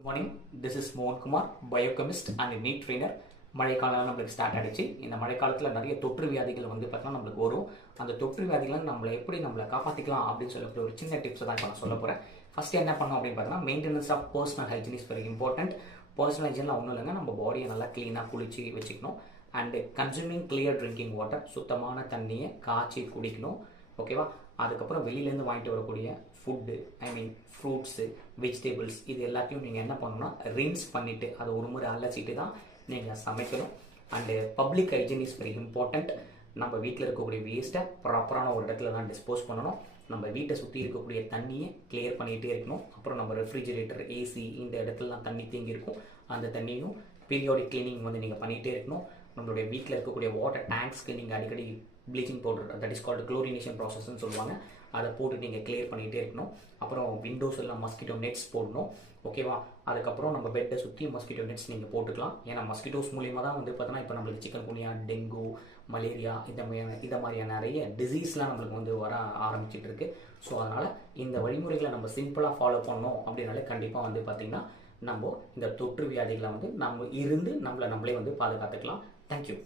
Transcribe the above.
Good morning, this is Mohan Kumar, biochemist and NEET trainer. மழைக்காலம் நம்மளுக்கு start ஆகிடுச்சு. இந்த மழைக்காலத்தில் நிறைய தொற்று வியாதிகள் வந்து பார்த்தோன்னா நம்மளுக்கு வரும். அந்த தொற்று வியாதிகளை நம்மளை காப்பாற்றிக்கலாம் அப்படின்னு சொல்லக்கூடிய ஒரு சின்ன டிப்ஸ் தான் இப்போ நான் சொல்ல போகிறேன். ஃபஸ்ட்டு என்ன பண்ணணும் அப்படின்னு பார்த்தோன்னா maintenance of personal hygiene is very important. Personal ஹைஜீனில் ஒன்றும் இல்லைங்க, நம்ம பாடியை நல்லா க்ளீனாக குளிச்சு வச்சுக்கணும். And consuming clear drinking water, சுத்தமான தண்ணியை காய்ச்சி குடிக்கணும். ஓகேவா? அதுக்கப்புறம் வெளியிலேருந்து வாங்கிட்டு வரக்கூடிய ஃபுட்டு, ஃப்ரூட்ஸு, வெஜிடபிள்ஸ் இது எல்லாத்தையும் நீங்கள் என்ன பண்ணணும்னா ரின்ஸ் பண்ணிவிட்டு அதை ஒரு முறை அலசிட்டு தான் நீங்கள் சமைக்கணும். And public hygiene is very important. நம்ம வீட்டில் இருக்கக்கூடிய வேஸ்ட்டை ப்ராப்பரான ஒரு இடத்துல தான் டிஸ்போஸ் பண்ணணும். நம்ம வீட்டை சுற்றி இருக்கக்கூடிய தண்ணியை கிளியர் பண்ணிகிட்டே இருக்கணும். அப்புறம் நம்ம ரெஃப்ரிஜிரேட்டர், ஏசி இந்த இடத்துலலாம் தண்ணி தேங்கி இருக்கும், அந்த தண்ணியும் பீரியாடிக் கிளீனிங் வந்து நீங்கள் பண்ணிகிட்டே இருக்கணும். நம்மளுடைய வீட்டில் இருக்கக்கூடிய வாட்டர் டேங்க்ஸ்க்கு நீங்கள் அடிக்கடி bleaching powder, that is called chlorination ப்ராசஸ்ன்னு சொல்லுவாங்க, அதை போட்டு நீங்கள் கிளியர் பண்ணிகிட்டே இருக்கணும். அப்புறம் விண்டோஸ் எல்லாம் மஸ்கிட்டோ நெட்ஸ் போடணும். ஓகேவா? அதுக்கப்புறம் நம்ம பெட்டை சுற்றி மஸ்கிட்டோ நெட்ஸ் நீங்கள் போட்டுக்கலாம். ஏன்னா மஸ்கிட்டோஸ் மூலியமாக தான் வந்து பார்த்தோன்னா இப்போ நம்மளுக்கு சிக்கன் குனியா, டெங்கு, மலேரியா இந்த மாதிரியான நிறைய டிசீஸ்லாம் நம்மளுக்கு வந்து வர ஆரம்பிச்சிட்டு இருக்கு. ஸோ அதனால் இந்த வழிமுறைகளை நம்ம சிம்பிளாக ஃபாலோ பண்ணோம் அப்படின்னாலே கண்டிப்பாக வந்து பார்த்திங்கன்னா நம்ம இந்த தொற்று வியாதிகளை வந்து நம்மளே வந்து பாதுகாத்துக்கலாம். தேங்க்யூ.